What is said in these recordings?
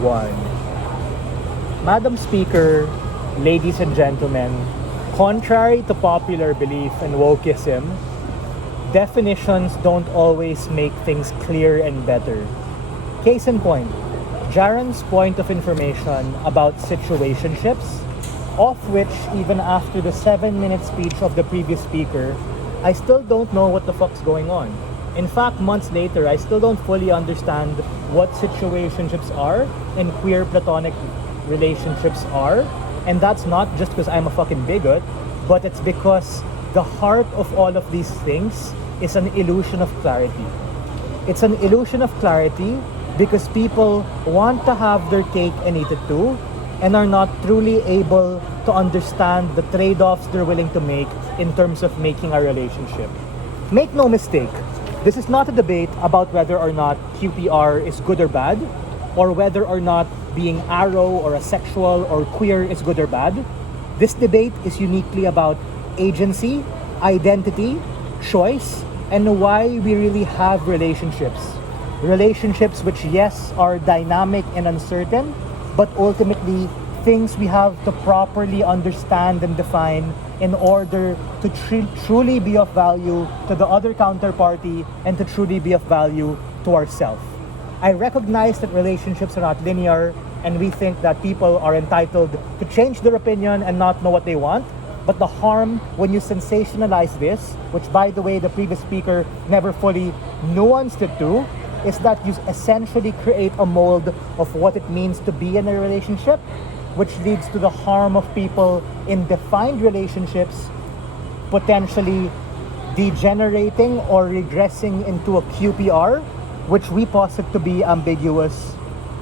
1. Madam Speaker, ladies and gentlemen, contrary to popular belief and wokeism, definitions don't always make things clear and better. Case in point, Jaron's point of information about situationships, of which even after the 7-minute speech of the previous speaker, I still don't know what the fuck's going on. In fact, months later, I still don't fully understand what situationships are and queer platonic relationships are. And that's not just because I'm a fucking bigot, but it's because the heart of all of these things is an illusion of clarity. It's an illusion of clarity because people want to have their cake and eat it too, and are not truly able to understand the trade-offs they're willing to make in terms of making a relationship. Make no mistake, this is not a debate about whether or not QPR is good or bad, or whether or not being aro or asexual or queer is good or bad. This debate is uniquely about agency, identity, choice, and why we really have relationships. Relationships which, yes, are dynamic and uncertain, but ultimately things we have to properly understand and define in order to truly be of value to the other counterparty and to truly be of value to ourselves. I recognize that relationships are not linear, and we think that people are entitled to change their opinion and not know what they want. But the harm when you sensationalize this, which by the way the previous speaker never fully nuanced it to, is that you essentially create a mold of what it means to be in a relationship, which leads to the harm of people in defined relationships potentially degenerating or regressing into a QPR, which we posit to be ambiguous,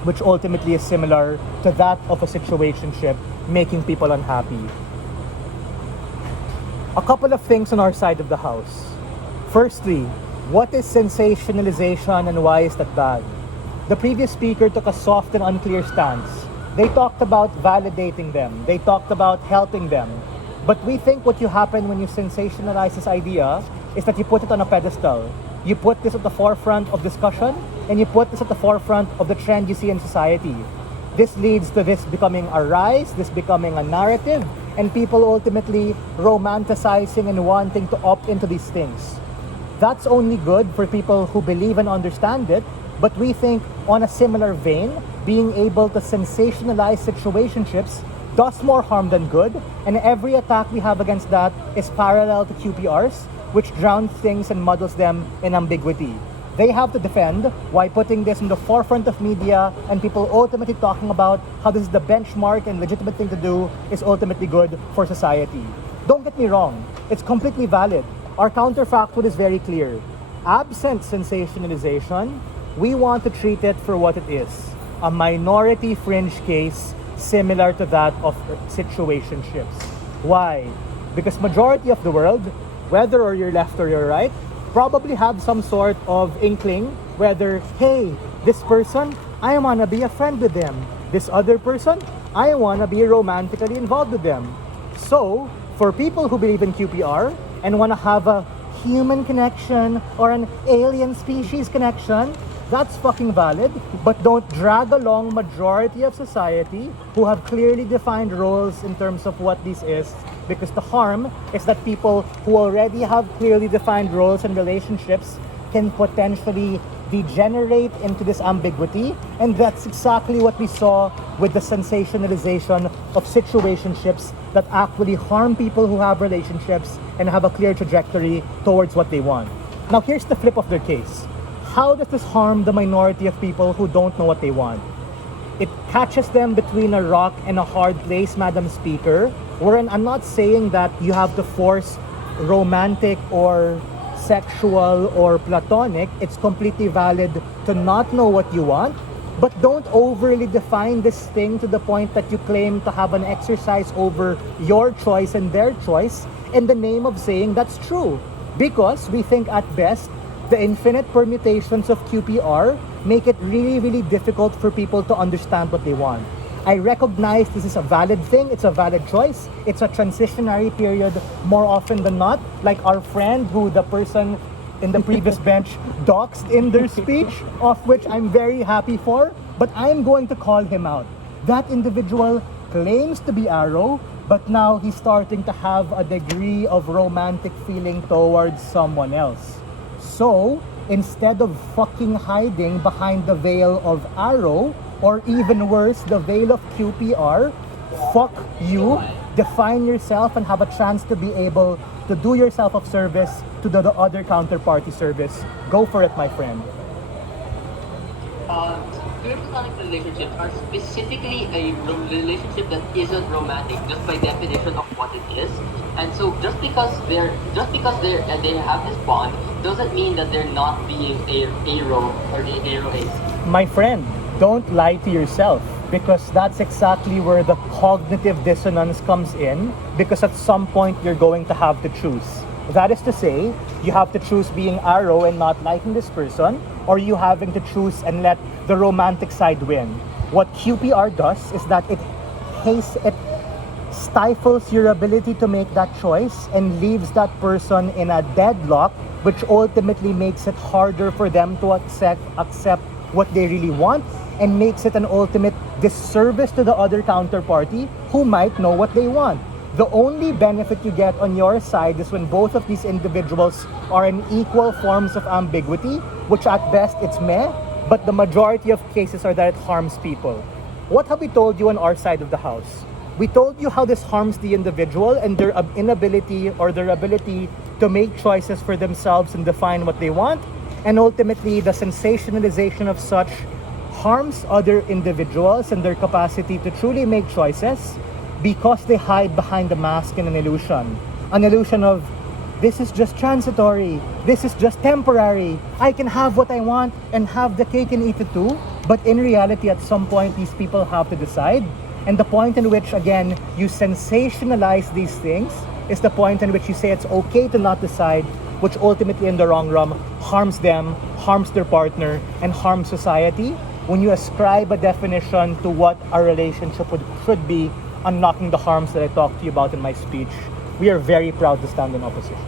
which ultimately is similar to that of a situationship, making people unhappy. A couple of things on our side of the house. Firstly, what is sensationalization and why is that bad? The previous speaker took a soft and unclear stance. They talked about validating them. They talked about helping them. But we think what you happen when you sensationalize this idea is that you put it on a pedestal. You put this at the forefront of discussion, and you put this at the forefront of the trend you see in society. This leads to this becoming a rise, this becoming a narrative, and people ultimately romanticizing and wanting to opt into these things. That's only good for people who believe and understand it, but we think on a similar vein, being able to sensationalize situationships does more harm than good, and every attack we have against that is parallel to QPRs, which drowns things and muddles them in ambiguity. They have to defend why putting this in the forefront of media and people ultimately talking about how this is the benchmark and legitimate thing to do is ultimately good for society. Don't get me wrong, it's completely valid. Our counterfactual is very clear. Absent sensationalization, we want to treat it for what it is, a minority fringe case similar to that of situationships. Why? Because majority of the world, whether or you're left or you're right, probably have some sort of inkling whether, hey, this person, I want to be a friend with them. This other person, I want to be romantically involved with them. So, for people who believe in QPR and want to have a human connection or an alien species connection, that's fucking valid, but don't drag along majority of society who have clearly defined roles in terms of what this is, because the harm is that people who already have clearly defined roles and relationships can potentially degenerate into this ambiguity, and that's exactly what we saw with the sensationalization of situationships that actually harm people who have relationships and have a clear trajectory towards what they want. Now here's the flip of their case. How does this harm the minority of people who don't know what they want? It catches them between a rock and a hard place, Madam Speaker, wherein I'm not saying that you have to force romantic or sexual or platonic. It's completely valid to not know what you want, but don't overly define this thing to the point that you claim to have an exercise over your choice and their choice in the name of saying that's true. Because we think at best, the infinite permutations of QPR make it really, really difficult for people to understand what they want. I recognize this is a valid thing, it's a valid choice, it's a transitionary period more often than not, like our friend who the person in the previous bench doxed in their speech, of which I'm very happy for. But I'm going to call him out. That individual claims to be Aro, but now he's starting to have a degree of romantic feeling towards someone else. So, instead of fucking hiding behind the veil of Aro, or even worse, the veil of QPR, fuck you, define yourself and have a chance to be able to do yourself of service to the other counterparty service. Go for it, my friend. Queerplatonic relationships are specifically a relationship that isn't romantic, just by definition of what it is. And so, just because they have this bond, doesn't mean that they're not being Aro or the Aro-Ace. My friend, don't lie to yourself, because that's exactly where the cognitive dissonance comes in, because at some point you're going to have to choose. That is to say, you have to choose being Aro and not liking this person, or you having to choose and let the romantic side win. What QPR does is that it stifles your ability to make that choice and leaves that person in a deadlock, which ultimately makes it harder for them to accept what they really want, and makes it an ultimate disservice to the other counterparty who might know what they want. The only benefit you get on your side is when both of these individuals are in equal forms of ambiguity, which at best it's meh, but the majority of cases are that it harms people. What have we told you on our side of the house? We told you how this harms the individual and their inability or their ability to make choices for themselves and define what they want, and ultimately the sensationalization of such harms other individuals and their capacity to truly make choices, because they hide behind the mask in an illusion of, this is just transitory, this is just temporary, I can have what I want and have the cake and eat it too. But in reality, at some point, these people have to decide. And the point in which, again, you sensationalize these things is the point in which you say it's okay to not decide, which ultimately in the long run harms them, harms their partner, and harms society. When you ascribe a definition to what a relationship should be, unlocking the harms that I talked to you about in my speech, we are very proud to stand in opposition.